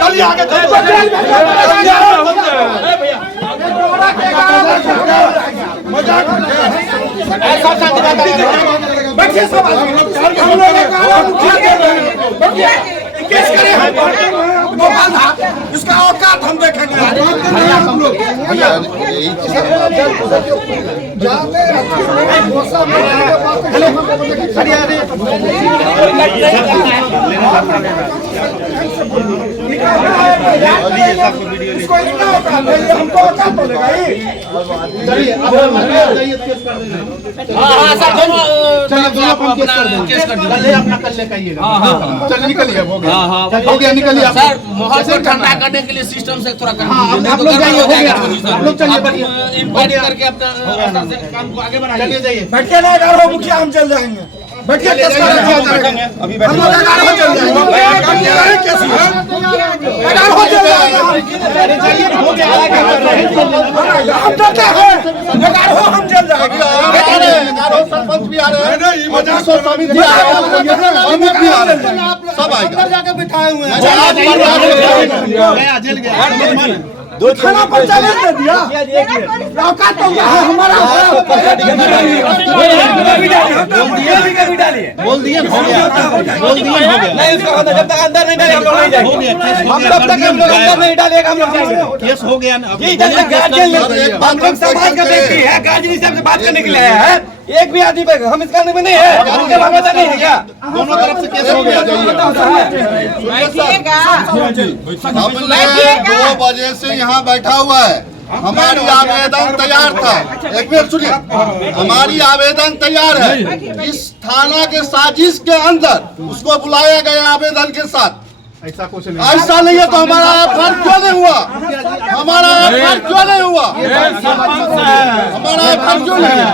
कल ही आगे बैठिए सब केस करें गोपाल साहब, इसका औकात हम देखेंगे। इसको इतना औकात है, हमको औकात बोलेगा ही। हाँ सर, दोनों केस कर दीजिए, अपना कल लेकर आइएगा। चलिए निकलिए, हो गया हो गया, निकलिए सर। माहौल को ठंडा करने के लिए सिस्टम से थोड़ा काम आप लोग जाइए, हो गया आप लोग चलिए, इंक्वायरी करके अपना काम को आगे बढ़ाइए। जाइए, बैठिए ना, अगर हो मुखिया हम चल जाएंगे। बैठिए, केस कर अभी हम लोग अगर हो चल जाएंगे, केस अगर हो चल जाएंगे, हम डरते हैं, अगर हो हम चल जाएंगे। सरपंच भी आ रहे हैं, सब आएगा, जाके बिठाए हुए हैं। दो थाना पर्चा दे दिया, औकात तो हमारा बोल दिए हो गया, नहीं इसका मतलब जब तक अंदर नहीं डाले हम लोग नहीं जाएंगे। हम जब तक हम लोग अंदर नहीं डालेगा हम लोग जाएंगे। केस हो गया ना, ये जब तक गार्जियन हम लोग समाज का व्यक्ति है, गार्जियन हिसाब से बात करने के लिए आया है। एक भी आदमी पे हम इसका नहीं है, उनके भरोसा नहीं है क्या? दोनों तरफ से केस हो गया। हमने 2 बजे से यहाँ बैठा हुआ है, हमारी आवेदन तैयार था। एक मिनट सुनिए, हमारी आवेदन तैयार है। इस थाना के साजिश के अंदर उसको बुलाया गया आवेदन के साथ। ऐसा नहीं है तो हमारा एफआईआर क्यों नहीं हुआ? हमारा एफआईआर क्यों नहीं हुआ? हमारा एफआईआर क्यों नहीं हुआ?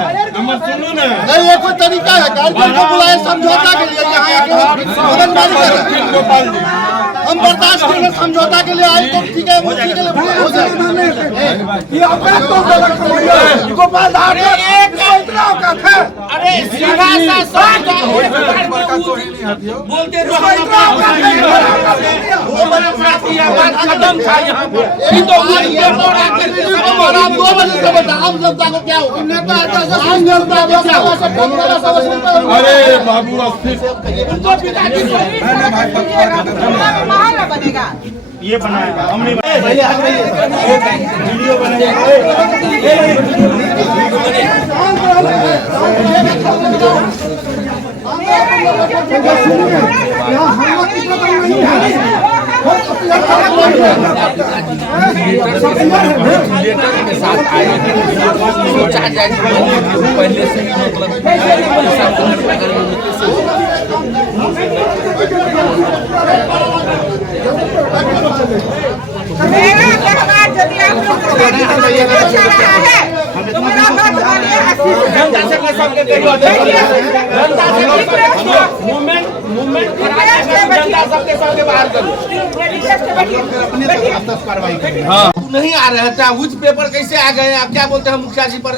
नहीं, ये कोई तरीका है? गार्जियन को बुलाए समझौता के लिए, यहाँ मददगारी कर रहे हैं। हम बर्दाश्त कर रहे, समझौता के लिए आए तो ठीक है, हो जाएगा। गोपाल साहब इतना औकात है, अरे सीधा सा बोलते बात खत्म था यहाँ पर। हमारा 2 बजे से बता, आम जनता को क्या होगा? आम जनता को क्या होगा? अरे बाबू बनेगा, ये बनाएगा, हम नहीं वीडियो के साथ आए सोचा जाए पहले से ही मतलब नहीं आ रहे थे, उस पेपर कैसे आ गए? आप क्या बोलते हैं मुखिया जी पर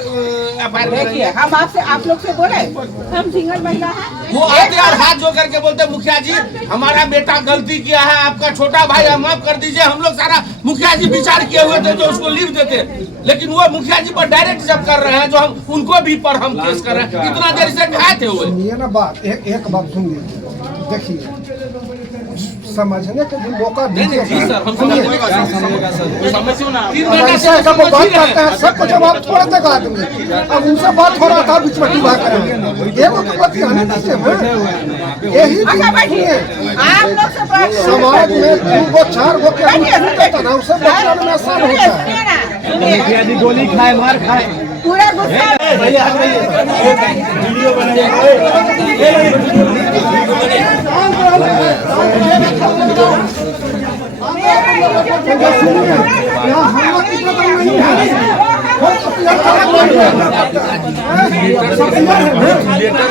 देखिए, हम आपसे आप लोग से बोले हम सिंगल महिला है, वो आते और हाथ जो करके बोलते मुखिया जी हमारा बेटा गलती किया है, आपका छोटा भाई है, माफ कर दीजिए। हम लोग सारा मुखिया जी विचार किए हुए थे जो उसको लीव देते, लेकिन वो मुखिया जी पर डायरेक्ट जब कर रहे हैं जो हम उनको भी पर हम केस कर रहे हैं। इतना देर से खाए थे वो। ये ना बात एक बात सुनिए, देखिए समझने के भी मौका दीजिए। ऐसा को बात करते हैं, सबको जवाब थोड़ा तक आदमी। अब उनसे बात हो रहा था, बीच में डूबा कर ये वो तो बात आने दीजिए। यही आप लोग से समाज में 2 गो 4 गो के ना उसे बचाने में आसान होता है। गोली खाए, मार खाए, पूरा गुस्सा वीडियो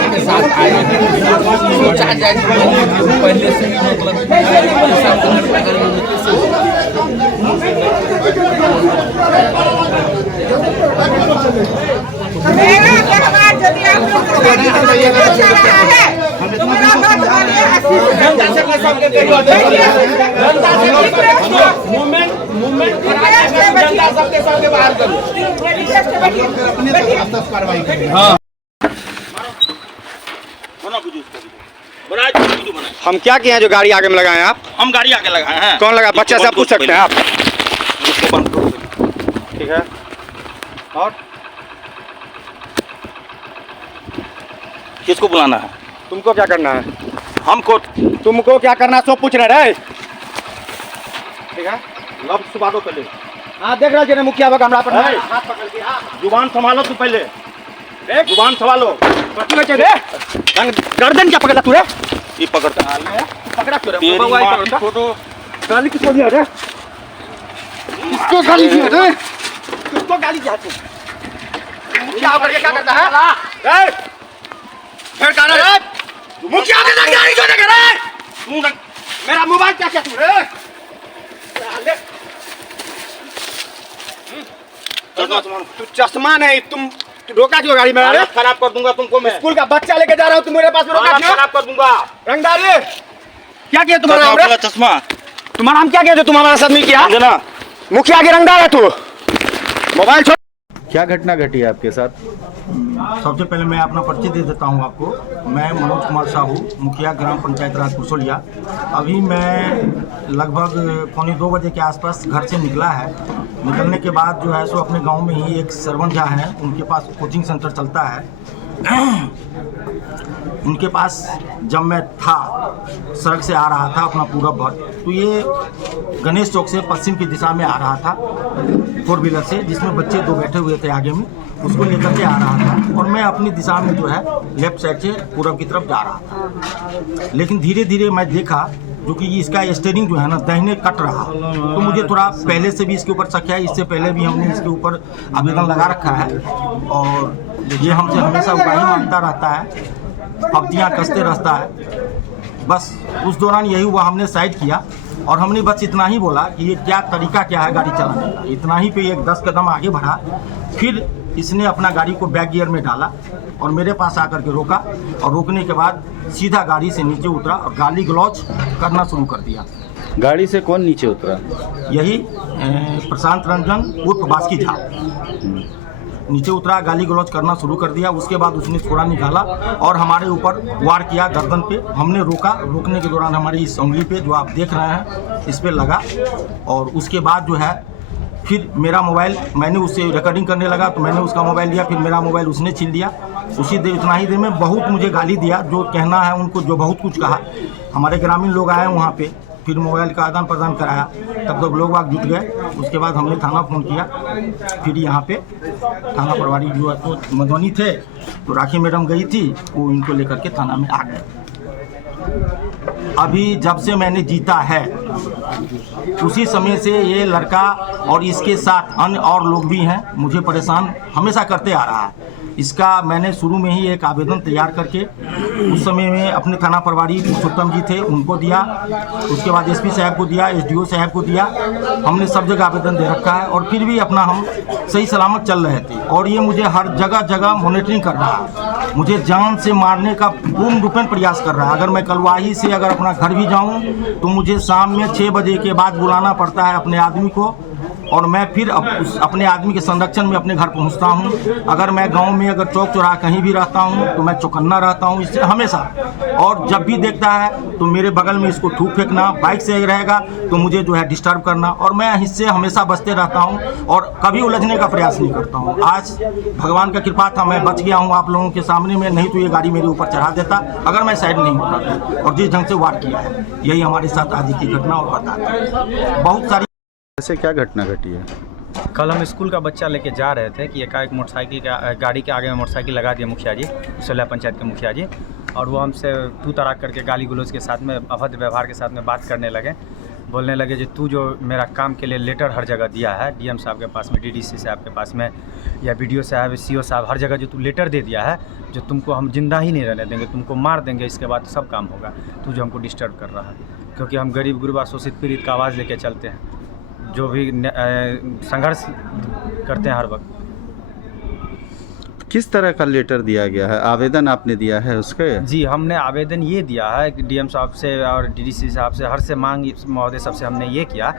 के साथ आए सोचा जाए पहले से ही मतलब जनता से चलते चलते बाहर करो। हम क्या किए हैं जो गाड़ी आगे में लगाए हैं आप? हम गाड़ी आगे लगाए हैं। कौन लगा? बच्चा से आप पूछ सकते हैं आप। इसको बंद करो। ठीक है। और किसको बुलाना है? तुमको क्या करना है? हमको तुमको क्या करना है सो पूछ रहे रे। ठीक है, लब सुबह दो पहले। हाँ देख रहे हो मुखिया बाबा हमरा पर है। हाथ पकड़ के। हाँ जुबान संभालो तू पहले। जुबान संभालो। पति बचे रे। गर्दन क्या पकड़ा तू रे? ये पकड़ता पकड़ा क्यों रे? तेरी बाबा माँ की की फोटो। गाली किसको दिया रे? किसको गाली दिया रे? किसको गाली दिया तू? मुखिया करके क्या करता है? ए! फिर कहा रे? मुखिया के साथ गाली क्यों देख रहा है? तू मेरा मोबाइल क्या क्या तू रे? तू चश्मा नहीं, तुम रोका क्यों गाड़ी में? हालत खराब कर दूंगा तुमको मैं। स्कूल का बच्चा लेके जा रहा हूँ, तुम मेरे पास में रोका हालत क्यों? खराब कर दूंगा। रंगदारी क्या किया तुम्हारा नाम रे? चश्मा। तुम्हारा नाम क्या किया जो तुम हमारे साथ नहीं किया? जना मुखिया की रंगदार है तू। मोबाइल छोड़। क्या घटना घटी है आपके साथ? सबसे पहले मैं अपना परिचय दे देता हूं आपको। मैं मनोज कुमार साहू, मुखिया ग्राम पंचायत राज कुशोलिया। अभी मैं लगभग 1:45 के आसपास घर से निकला है। निकलने के बाद जो है सो अपने गांव में ही एक सरवन झा हैं, उनके पास कोचिंग सेंटर चलता है। उनके पास जब मैं था, सड़क से आ रहा था अपना पूरब भर, तो ये गणेश चौक से पश्चिम की दिशा में आ रहा था 4 व्हीलर से, जिसमें बच्चे 2 बैठे हुए थे आगे में, उसको लेकर के आ रहा था। और मैं अपनी दिशा में जो है लेफ्ट साइड से पूरब की तरफ जा रहा था। लेकिन धीरे धीरे मैं देखा जो कि इसका स्टीयरिंग जो है ना दाहिने कट रहा, तो मुझे थोड़ा पहले से भी इसके ऊपर शक है। इससे पहले भी हमने इसके ऊपर आवेदन लगा रखा है और ये हमसे हमेशा उपाही मांगता रहता है, फब्तियाँ कसते रहता है। बस उस दौरान यही हुआ, हमने साइड किया और हमने बस इतना ही बोला कि ये क्या तरीका क्या है गाड़ी चलाने का। इतना ही पे एक 10 कदम आगे बढ़ा, फिर इसने अपना गाड़ी को बैक गियर में डाला और मेरे पास आकर के रोका और रोकने के बाद सीधा गाड़ी से नीचे उतरा और गाली गलौज करना शुरू कर दिया। गाड़ी से कौन नीचे उतरा? यही प्रशांत रंजन उर्फ बास्की झा नीचे उतरा, गाली गलौज करना शुरू कर दिया। उसके बाद उसने थोड़ा निकाला और हमारे ऊपर वार किया गर्दन पे। हमने रोका, रोकने के दौरान हमारी इस उंगली पे जो आप देख रहे हैं इस पे लगा और उसके बाद जो है फिर मेरा मोबाइल, मैंने उससे रिकॉर्डिंग करने लगा तो मैंने उसका मोबाइल लिया, फिर मेरा मोबाइल उसने छीन लिया। उसी देर इतना ही देर में बहुत मुझे गाली दिया, जो कहना है उनको, जो बहुत कुछ कहा। हमारे ग्रामीण लोग आए वहाँ पे, फिर मोबाइल का आदान प्रदान कराया, तब तक लोग बाग जुट गए। उसके बाद हमने थाना फ़ोन किया, फिर यहाँ पे थाना प्रभारी जो है तो मधुबनी थे, तो राखी मैडम गई थी, वो इनको लेकर के थाना में आ गए। अभी जब से मैंने जीता है उसी समय से ये लड़का और इसके साथ अन्य और लोग भी हैं, मुझे परेशान हमेशा करते आ रहा है। इसका मैंने शुरू में ही एक आवेदन तैयार करके उस समय में अपने थाना प्रभारी पुरुषोत्तम जी थे उनको दिया, उसके बाद एसपी साहब को दिया, एसडीओ साहब को दिया। हमने सब जगह आवेदन दे रखा है और फिर भी अपना हम सही सलामत चल रहे थे। और ये मुझे हर जगह जगह मॉनिटरिंग कर रहा है, मुझे जान से मारने का पूर्ण रूपेण प्रयास कर रहा है। अगर मैं कलवाही से अगर अपना घर भी जाऊँ तो मुझे शाम में 6 बजे के बाद बुलाना पड़ता है अपने आदमी को, और मैं फिर अपने आदमी के संरक्षण में अपने घर पहुंचता हूं। अगर मैं गांव में अगर चौक चौराहा कहीं भी रहता हूं तो मैं चौकन्ना रहता हूं इससे हमेशा। और जब भी देखता है तो मेरे बगल में इसको थूक फेंकना, बाइक से रहेगा तो मुझे जो है डिस्टर्ब करना, और मैं इससे हमेशा बचते रहता हूं और कभी उलझने का प्रयास नहीं करता हूं। आज भगवान का कृपा था, मैं बच गया हूं आप लोगों के सामने में, नहीं तो ये गाड़ी मेरे ऊपर चढ़ा देता अगर मैं साइड नहीं होता था। और जिस ढंग से वार किया है, यही हमारे साथ आज की घटना और बताता है। बहुत सारी ऐसे क्या घटना घटी है? कल हम स्कूल का बच्चा लेके जा रहे थे कि एकाएक मोटरसाइकिल का गाड़ी के आगे में मोटरसाइकिल लगा दिया मुखिया जी, कुशोलिया पंचायत के मुखिया जी, और वो हमसे तू तड़ाक करके गाली गलौज के साथ में, अभद्र व्यवहार के साथ में बात करने लगे। बोलने लगे जो तू जो मेरा काम के लिए लेटर हर जगह दिया है, डीएम साहब के पास में, डीडीसी साहब के पास में, या बीडीओ साहब, सीओ साहब, हर जगह जो तू लेटर दे दिया है, जो तुमको हम जिंदा ही नहीं रहने देंगे, तुमको मार देंगे, इसके बाद सब काम होगा, तू जो हमको डिस्टर्ब कर रहा है। क्योंकि हम गरीब गुरबा शोषित पीड़ित का आवाज़ लेके चलते हैं, जो भी संघर्ष करते हैं हर वक्त। किस तरह का लेटर दिया गया है, आवेदन आपने दिया है उसके? जी, हमने आवेदन ये दिया है कि डीएम साहब से और डीडीसी साहब से, हर से मांग महोदय सबसे हमने ये किया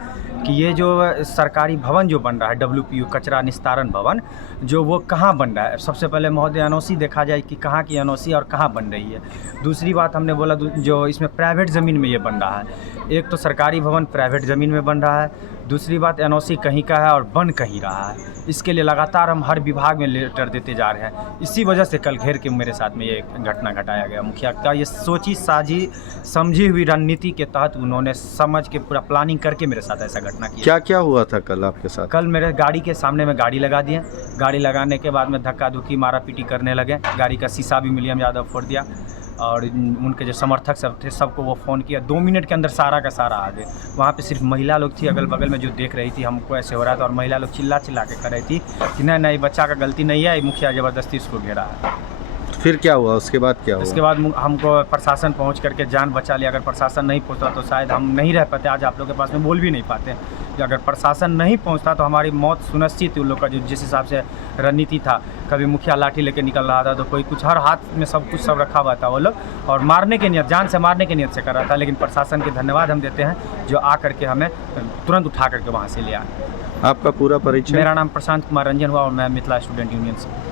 कि ये जो सरकारी भवन जो बन रहा है WPU कचरा निस्तारण भवन, जो वो कहाँ बन रहा है, सबसे पहले महोदय एनओसी देखा जाए कि कहाँ की एनओसी और कहाँ बन रही है। दूसरी बात हमने बोला जो इसमें प्राइवेट ज़मीन में ये बन रहा है, एक तो सरकारी भवन प्राइवेट ज़मीन में बन रहा है, दूसरी बात एनओसी कहीं का है और बन कहीं रहा है। इसके लिए लगातार हम हर विभाग में लेटर देते जा रहे हैं। इसी वजह से कल घेर के मेरे साथ में ये घटना घटाया गया। मुखिया का ये सोची साझी समझी हुई रणनीति के तहत उन्होंने समझ के पूरा प्लानिंग करके मेरे साथ ऐसा घटना किया। क्या क्या हुआ था कल आपके साथ? कल मेरे गाड़ी के सामने में गाड़ी लगा दिए, गाड़ी लगाने के बाद में धक्का धुक्की मारा पीटी करने लगे, गाड़ी का शीशा भी मिलियम यादव फोड़ दिया और उनके जो समर्थक सब थे सबको वो फ़ोन किया। 2 मिनट के अंदर सारा का सारा आ गए। वहाँ पे सिर्फ महिला लोग थी अगल बगल में जो देख रही थी हमको ऐसे हो रहा था, और महिला लोग चिल्ला चिल्ला के कर रही थी कि नहीं बच्चा का गलती नहीं है, मुखिया ज़बरदस्ती उसको घेरा है। फिर क्या हुआ, उसके बाद क्या हुआ? इसके बाद हमको प्रशासन पहुंच करके जान बचा लिया। अगर प्रशासन नहीं पहुंचता तो शायद हम नहीं रह पाते, आज आप लोग के पास में बोल भी नहीं पाते। अगर प्रशासन नहीं पहुंचता तो हमारी मौत सुनिश्चित थी। उन लोग का जो जिस हिसाब से रणनीति था, कभी मुखिया लाठी लेके निकल रहा था तो कोई कुछ, हर हाथ में सब कुछ सब रखा हुआ था वो लोग, और मारने के नियत, जान से मारने के नियत से कर रहा था। लेकिन प्रशासन के धन्यवाद हम देते हैं जो आ करके हमें तुरंत उठा करके वहाँ से ले आए। आपका पूरा परिचय? मेरा नाम प्रशांत कुमार रंजन हुआ और मैं मिथिला स्टूडेंट यूनियन से।